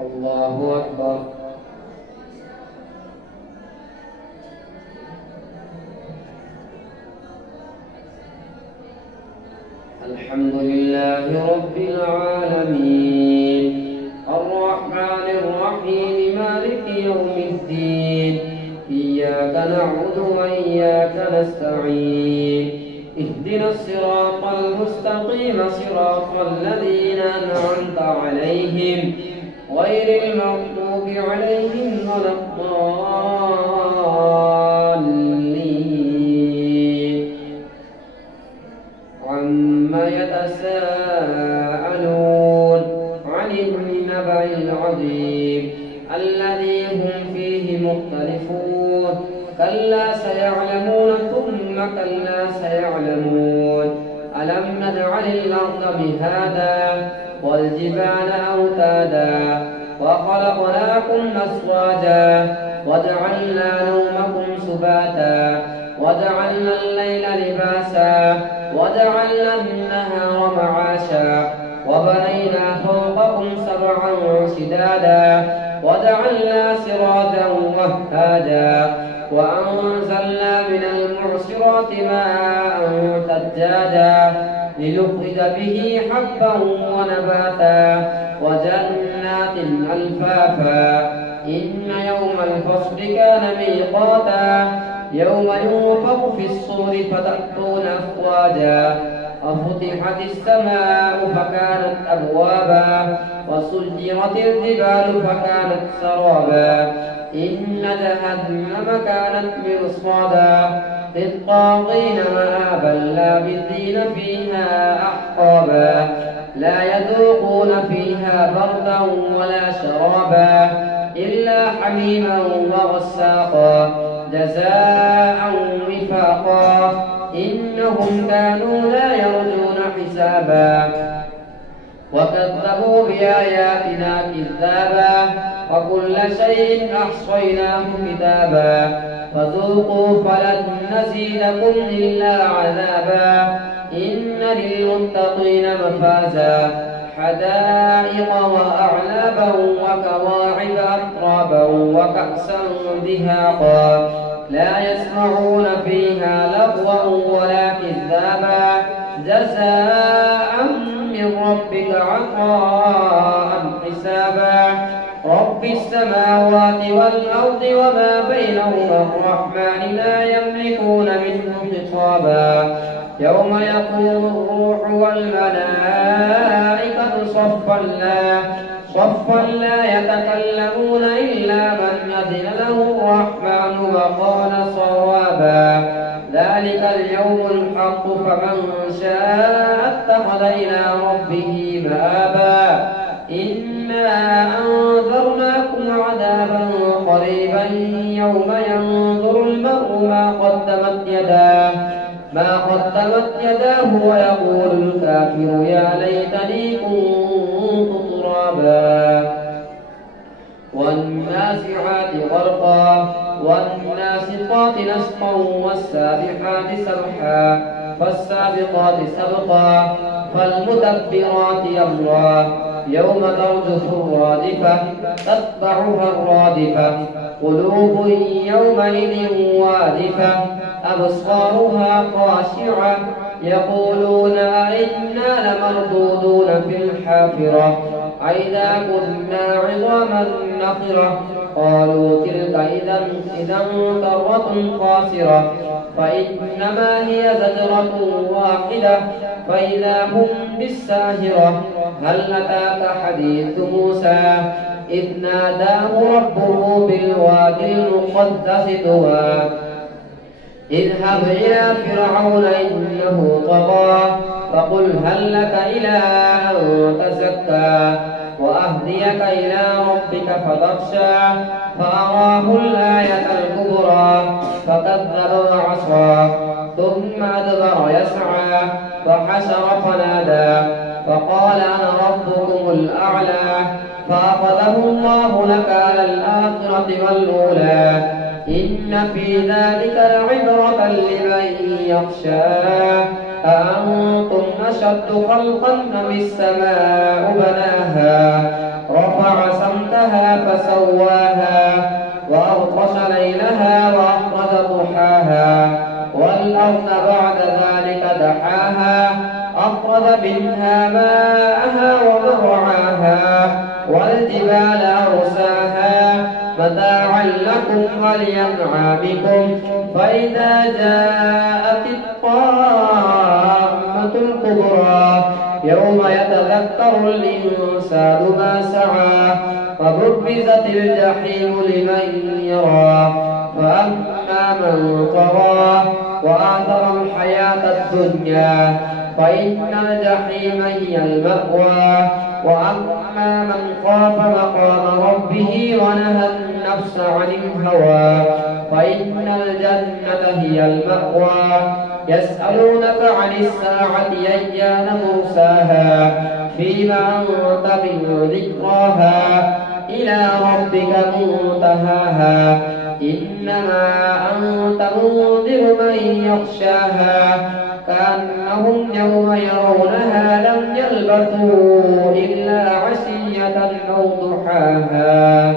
الله أكبر. الحمد لله رب العالمين الرحمن الرحيم مالك يوم الدين إياك نعبد وإياك نستعين اهدنا الصراط المستقيم صراط الذين أنعمت عليهم غير المغضوب عليهم ولا الضالين. عما يتساءلون عن النبأ العظيم الذي هم فيه مختلفون كلا سيعلمون ثم كلا سيعلمون. ألم نجعل الأرض مهادا والجبال أوتادا وخلقناكم أزواجا وجعلنا نومكم سباتا وجعلنا الليل لباسا وجعلنا النهار معاشا وبنينا فوقكم سبعا شدادا وجعلنا سراجا وهاجا وأنزلنا من المعصرات ماء ثجاجا لنخرج به حبا ونباتا وجنات ألفافا. إن يوم الفصل كان ميقاتا يوم ينفخ في الصور فتأتون أفواجا وفتحت السماء فكانت أبوابا وسجرت الجبال فكانت سرابا. إن جهنم كانت مرصادا للطاغين مآبا لابثين فيها أحقابا لا يذوقون فيها بردا ولا شرابا إلا حميما وغساقا جزاء وفاقا. إنهم كانوا لا يرجون حسابا وكذبوا بآياتنا كذابا وكل شيء أحصيناه كتابا فذوقوا فلن نزيدكم إلا عذابا. إن للمتقين مفازا حدائق وأعنابا وكواعب أترابا وكأسا دهاقا لا يسمعون فيها لغوا ولا كذابا جزاء من ربك عطاء حسابا. رب السماوات والأرض وما بينهما الرحمن لا يملكون منه خطابا. يوم يقول الروح والملائكة صفا لا يتكلمون إلا من أذن له الرحمن وقال صوابا. ذلك اليوم الحق فمن شاء اتخذ إلى ربه مآبا. إنا أنذرناكم عذابا قريبا يوم ينظر المرء ما قدمت يداه ويقول الكافر يا ليتني كنت ترابا. والنازعات غرقا والناشطات نشطا والسابحات سبحا فالسابقات سبقا فالمدبرات أمرا. يوم ترجف الرادفة تتبعها الرادفة قلوب يومئذ واجفة أبصارها خاشعة يقولون أئنا لمردودون في الحافرة أئذا كنا عظاما نخرة قالوا تلك إذا كرة خاسرة فإنما هي زجرة واحدة فإذا هم بالساهرة. هل أتاك حديث موسى إذ ناداه ربه بالوادي المقدس طوى اذهب إلى فرعون إنه طغى فقل هل لك إلى أن تزكى وأهديك إلى ربك فتخشى. فأراه الآية الكبرى فكذب وعصى ثم أدبر يسعى فحشر فنادى فقال أنا ربكم الأعلى. فأخذه الله نكال الآخرة والأولى. إن في ذلك لعبرة لمن يخشى. أأنتم أشد خلقا أم السماء بناها رفع سمكها فسواها وأغطش ليلها وأخرج ضحاها والأرض بعد ذلك دحاها أخرج منها ماءها ومرعاها والجبال أرساها متاعا لكم ولأنعامكم فإذا جاءت الطامة الكبرى يوم يتذكر الإنسان ما سعى وبرزت الجحيم لمن يرى فأما من طغى وآثر الحياة الدنيا فإن الجحيم هي المأوى وأما من خاف مقام ربه ونهى النفس عن الهوى فإن الجنة هي المأوى يسألونك عن الساعة أيان مرساها فيما أنت من ذكراها إلى ربك منتهاها إنما أنت منذر من يخشاها كأنهم يوم يرونها لم يلبثوا إلا عشية أو ضحاها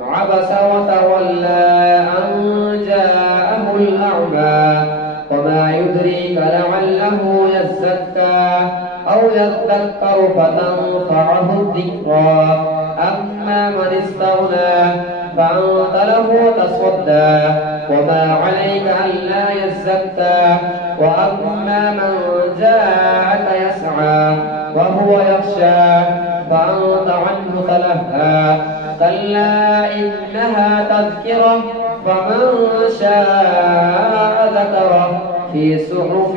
عبس وتولى أن جاءه الأعمى وما يدريك لعله يزكى أو يذكر فتنفعه الذكرى أما من استغنى فأنت له تصدى وما عليك ألا يزكى وأما من جاءك يسعى وهو يخشى فأنت عنه تلهى كلا إنها تذكرة فمن شاء ذكره في صحف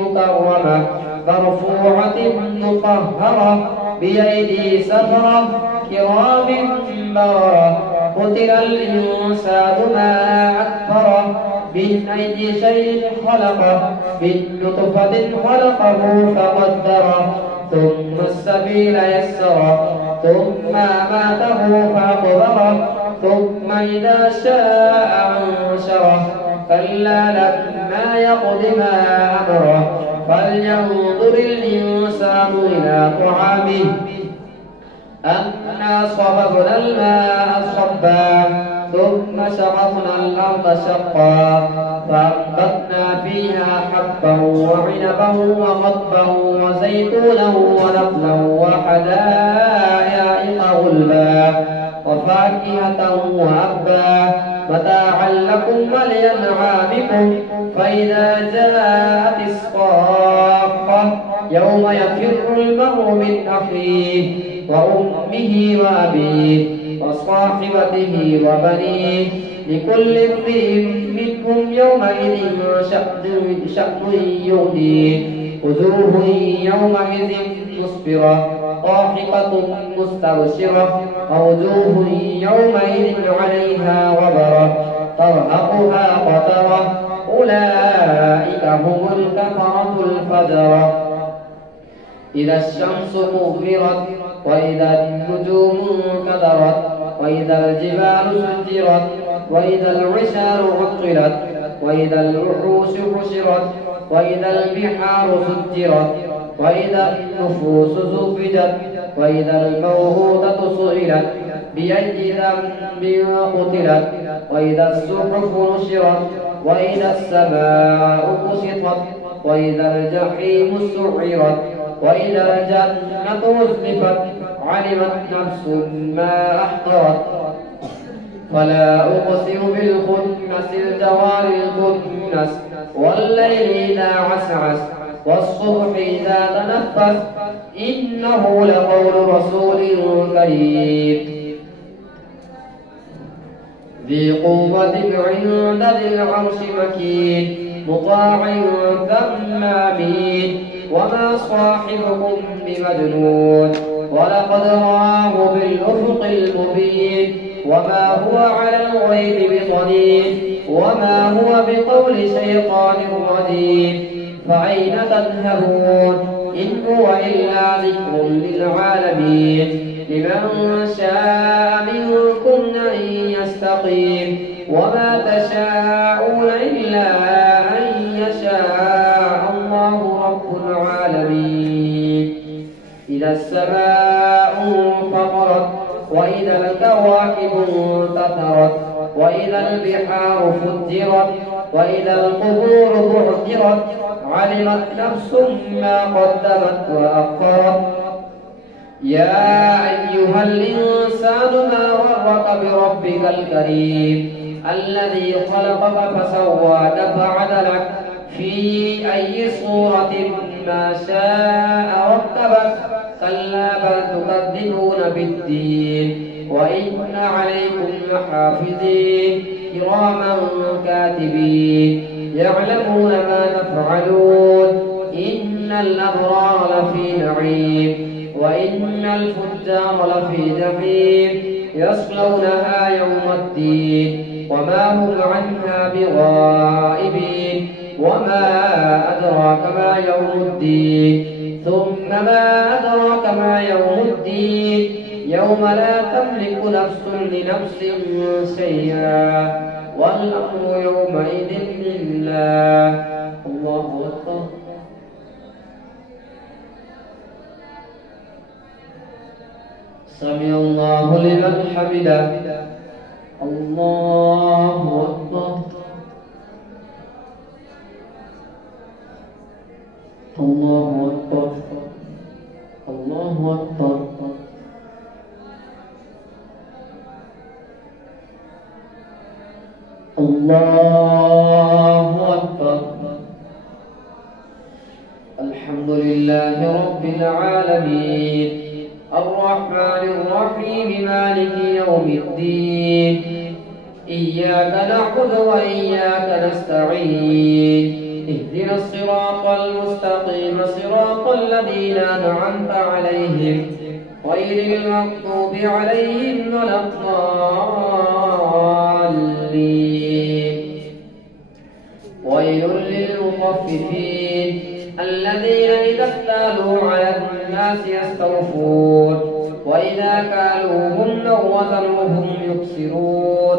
مكرمة مرفوعة مطهرة بأيدي سفرة كرام بررة قتل الإنسان ما أكفره من أي شيء خلقه من نطفة خلقه فقدره ثم السبيل يسره ثم أماته فأقبره ثم إذا شاء أنشره كلا لما يقض ما أمره فلينظر الإنسان إلى طعامه أنا صببنا الماء صبا ثم شققنا الأرض شقا فأنبتنا فيها حبا وعنبا وقضبا وزيتونا ونخلا وحدائق غلبا وفاكهة وأبا متاعا لكم ولأنعامكم فإذا جاءت الصاخة يوم يفر المرء من أخيه وأمه وأبيه وصاحبته وبنيه لكل امرئ منهم يومئذ شأن يغنيه وجوه يومئذ مسفرة ضاحكة مستبشرة ووجوه يومئذ عليها غبرة ترهقها قترة أولئك هم الكفرة الفجرة إذا الشمس كورت وإذا النجوم انكدرت وإذا الجبال سجرت وإذا العشار عطلت وإذا الوحوش حشرت وإذا البحار سجرت وإذا النفوس زوجت وإذا الموءودة سئلت بأي ذنب قتلت وإذا الصحف نشرت وإذا السماء كشطت وإذا الجحيم سعرت وإذا الجنة أزلفت علمت نفس ما أحضرت فلا أقسم بالخنس الجوار الكنس والليل إذا عسعس والصبح إذا تنفس إنه لقول رسول كريم ذي قوة عند ذي العرش مكين مطاع ثم أمين وما صاحبكم بمجنون ولقد رآه بالأفق المبين وما هو على الغيب بضنين وما هو بقول شيطان رجيم فأين تذهبون إن هو إلا ذكر للعالمين لمن شاء منكم أن يستقيم وما تشاءون إلا أن يشاء الله رب العالمين إذا السماء انفطرت وإذا الكواكب انتثرت وإذا البحار فجرت وإذا القبور بعثرت علمت نفس ما قدمت وأخرت. يا أيها الإنسان ما غرك بربك الكريم الذي خلقك فسواك فعدلك في أي صورة ما شاء ركبك. كلا بل تكذبون بالدين وإن عليكم لحافظين كراما كاتبين يعلمون ما تفعلون. إن الأبرار لفي نعيم وإن الفجار لفي جحيم يصلونها يوم الدين وما هم عنها بغائبين. وما أدراك ما يوم الدين ثم ما أدراك ما يوم الدين يوم لا تملك نفس لنفس شيئا والأمر يومئذ لله. الله أكبر. سمع الله لمن حمده. الله أكبر. الله أكبر. الله أكبر. الله أكبر. الحمد لله رب العالمين الرحمن الرحيم مالك يوم الدين إياك نعبد وإياك نستعين اهدنا الصراط المستقيم صراط الذين أنعمت عليهم غير المغضوب عليهم ولا الضالين. ويل للمطففين الذين إذا اكتالوا على الناس يستوفون وإذا كالوهم أو وزنوهم يخسرون.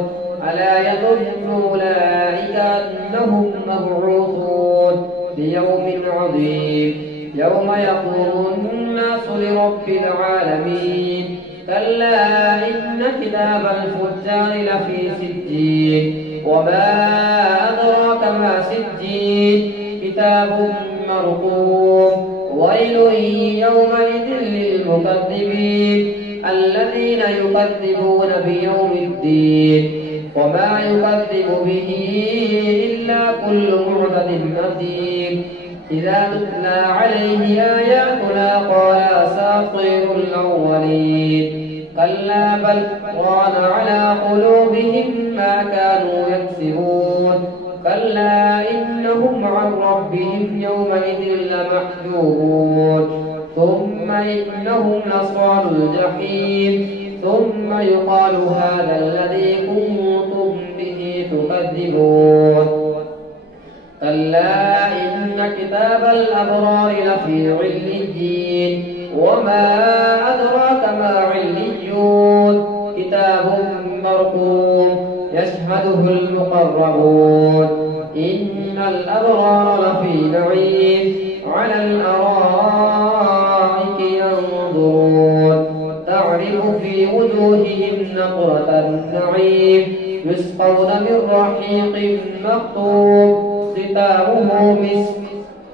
ألا يظن أولئك أنهم مبعوثون ليوم عظيم يوم يقوم الناس لرب العالمين. كلا إن كتاب الفجار لفي سجين وما أدراك ما سجين كتاب مرقوم. ويل يومئذ للمكذبين الذين يكذبون بيوم الدين وما يكذب به إلا كل معتد أثيم. إذا تتلى عليه آياتنا قال أساطير الأولين. كلا بل ران على قلوبهم ما كانوا يكسبون. كلا إنهم عن ربهم يومئذ لمحجوبون. ثم إنهم لصالوا الجحيم ثم يقال هذا الذي كنتم به تكذبون. كلا إن كتاب الأبرار لفي عليين وما أدراك ما عليون كتاب مرقوم يشهده المقربون. إن الأبرار لفي نعيم على الأرائك ينظرون تعرف في وجوههم نضرة النعيم يسقون من رحيق مختوم ختامه مسك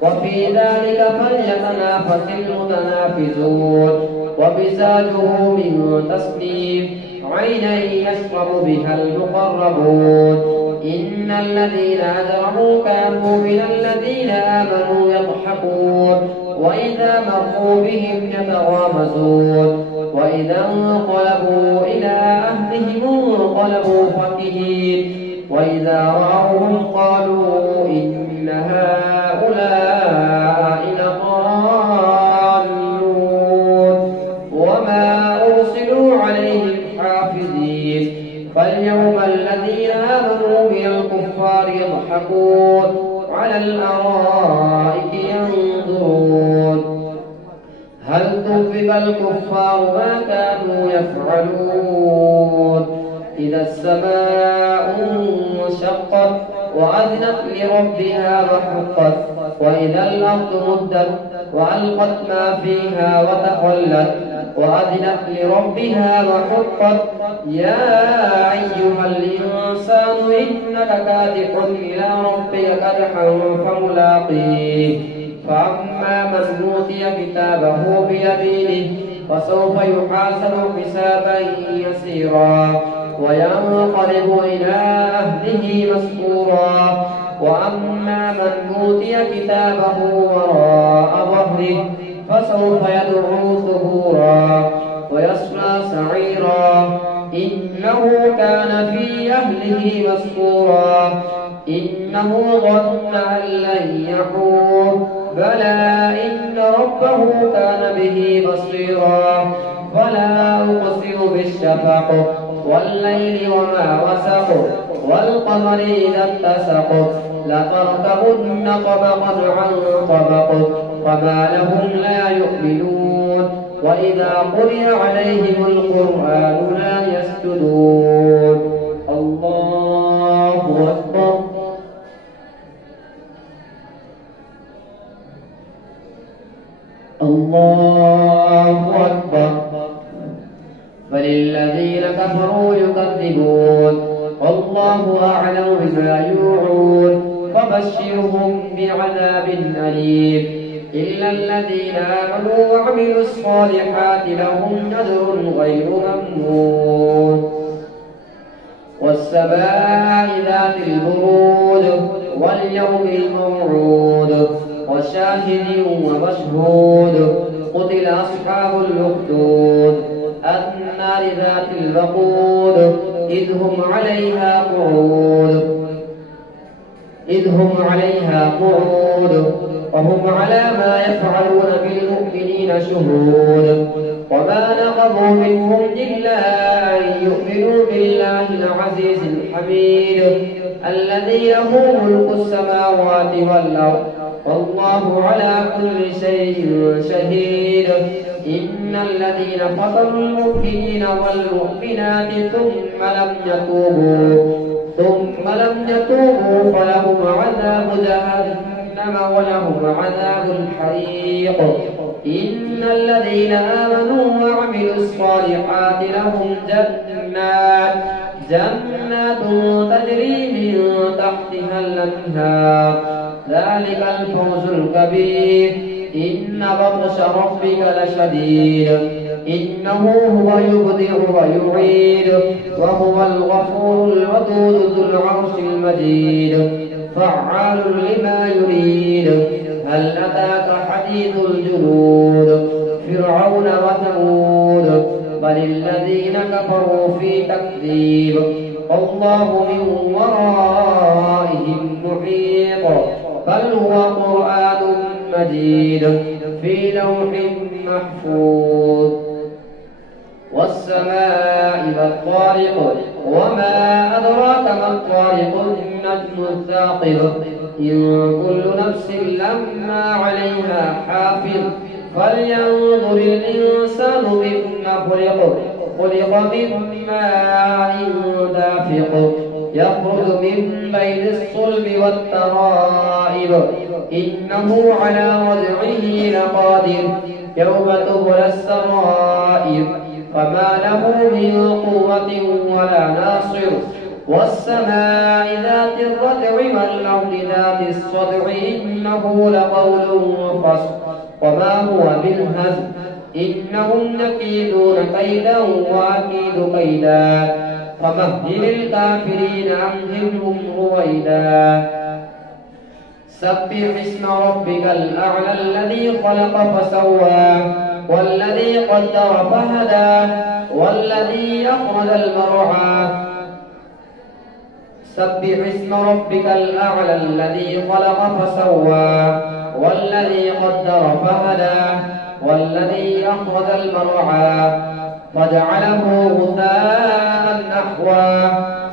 وفي ذلك فليتنافس المتنافسون. ومزاجه من تسنيم عينا يشرب بها المقربون. إن الذين أجرموا كانوا من الذين آمنوا يضحكون وإذا مروا بهم يتغامزون. وإذا انقلبوا إلى أهلهم انقلبوا فكهين. وإذا رأوهم قالوا إن هؤلاء لضالون وما أرسلوا عليهم حافظين. فاليوم الذين آمنوا من الكفار يضحكون على الأرائك ينظرون هل ثوب الكفار ما كانوا يفعلون. إذا السماء انشقت وأذنت لربها وحقت وإذا الأرض مدت وألقت ما فيها وتخلت وأذنت لربها وحقت يا أيها الإنسان إنك كادح إلى ربك كدحا فملاقيه فأما من أوتي كتابه بيمينه فسوف يحاسب حسابا يسيرا وينقلب إلى أهله مسرورا وأما من أوتي كتابه وراء ظهره فسوف يدعو ثبورا ويصلى سعيرا إنه كان في أهله مسرورا إنه ظن أن لن يحور بلى إن ربه كان به بصيرا فلا أقسم بالشفق والليل وما وسق والقمر إذا اتسق لتركبن طبقا عن طبق فما لهم لا يؤمنون وإذا قرئ عليهم القرآن لا يسجدون الله أكبر الله أكبر فللذين كفروا يكذبون والله أعلم بما يوعون فبشرهم بعذاب أليم إلا الذين آمنوا وعملوا الصالحات لهم أجر غير ممنون والسماء ذات البروج واليوم الموعود وشاهد ومشهود قتل أصحاب الأخدود النار ذات الوقود إذ هم عليها قعود وهم على ما يفعلون بالمؤمنين شهود وما نقموا منهم إلا أن يؤمنوا بالله العزيز الحميد الذي له ملك السماوات والأرض والله على كل شيء شهيد إن الذين فتنوا المؤمنين والمؤمنات ثم لم يتوبوا فلهم عذاب جهنم ولهم عذاب الحريق إن الذين آمنوا وعملوا الصالحات لهم جنات تجري من تحتها الأنهار ذلك الفوز الكبير إن بطش ربك لشديد إنه هو يبدئ ويعيد وهو الغفور الودود ذو العرش المجيد فعال لما يريد هل أتاك حديث الجنود فرعون وثمود بل الذين كفروا في تكذيب الله من ورائهم محيط بل هو قرآن مجيد في لوح محفوظ والسماء والطارق وما أدراك ما الطارق النجم الثاقب إن كل نفس لما عليها حافظ فلينظر الإنسان مما خلق من ماء دافق يخرج من بين الصلب والترائب إنه على رجعه لقادر يوم تبلى السرائر فما له من قوة ولا ناصر والسماء ذات الرجع والأرض ذات الصدع إنه لقول فصل وما هو بالهزل إنهم يكيدون كيدا وأكيد كيدا فمهل الكافرين أمهلهم رويدا سبح اسم ربك الأعلى الذي خلق فسوى والذي قدر فهدى والذي أخرج المرعى سبح اسم ربك الأعلى الذي خلق فسوى والذي قدر فهدى والذي أخرج المرعى فجعله غثاء نحوا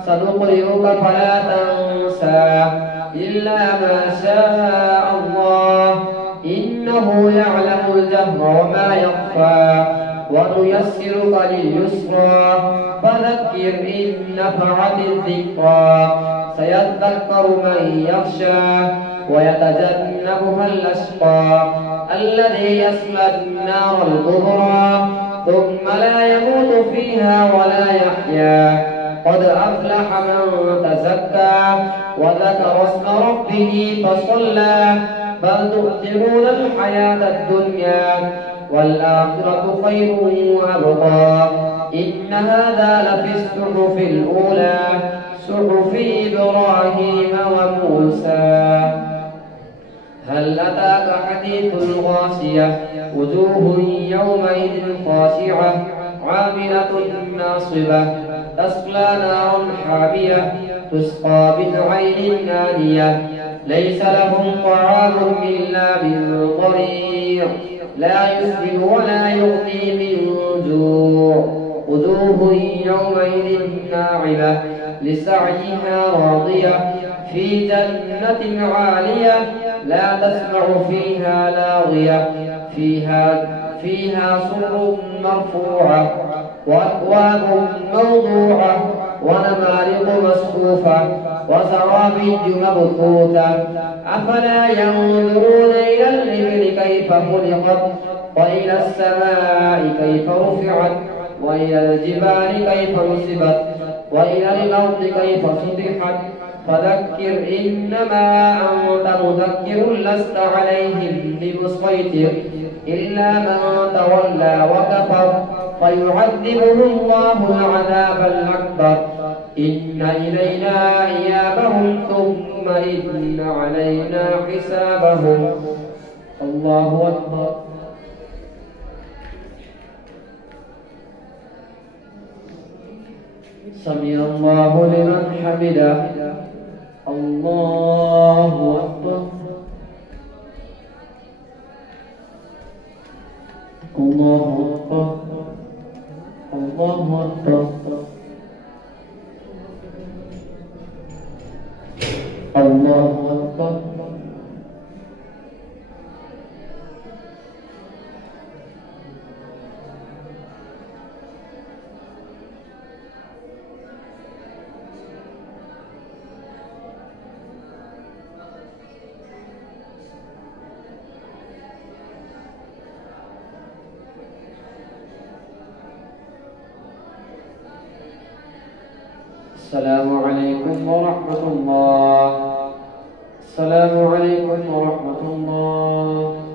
سنقرئك فلا تنسى إلا ما شاء الله إنه يعلم الجهر وما يخفى ونيسرك لليسرى فذكر إن نفعت الذكرى سيذكر من يخشى ويتجنبها الأشقى الذي يصلى النار الكبرى ثم لا يموت فيها ولا يحيا. قد أفلح من تزكى وذكر اسم ربه فصلى بل تؤثرون الحياة الدنيا والآخرة خير وأبقى. إن هذا لفي الصحف الأولى صحف إبراهيم وموسى. هل أتاك حديث الغاشية وجوه يومئذ خاشعة عاملة ناصبة تصلى نارا حامية تسقى من عين آنية ليس لهم طعام إلا من ضريع لا يسمن ولا يغني من جوع. وجوه يومئذ ناعمة لسعيها راضية في جنة عالية لا تسمع فيها لاغية فيها سرر مرفوعة وأكواب موضوعة ونمارق مصفوفة وزرابي مبثوثة. أفلا ينظرون إلى الإبل كيف خلقت وإلى السماء كيف رفعت وإلى الجبال كيف نصبت وإلى الأرض كيف سطحت. فذكر إنما أنت مذكر لست عليهم بمسيطر إلا من تولى وكفر فيعذبه الله العذاب الأكبر. إن إلينا إيابهم ثم إن علينا حسابهم. الله أكبر. سمع الله لمن حمده. الله أكبر. الله أكبر. الله أكبر. الله أكبر. السلام عليكم ورحمة الله. السلام عليكم ورحمة الله.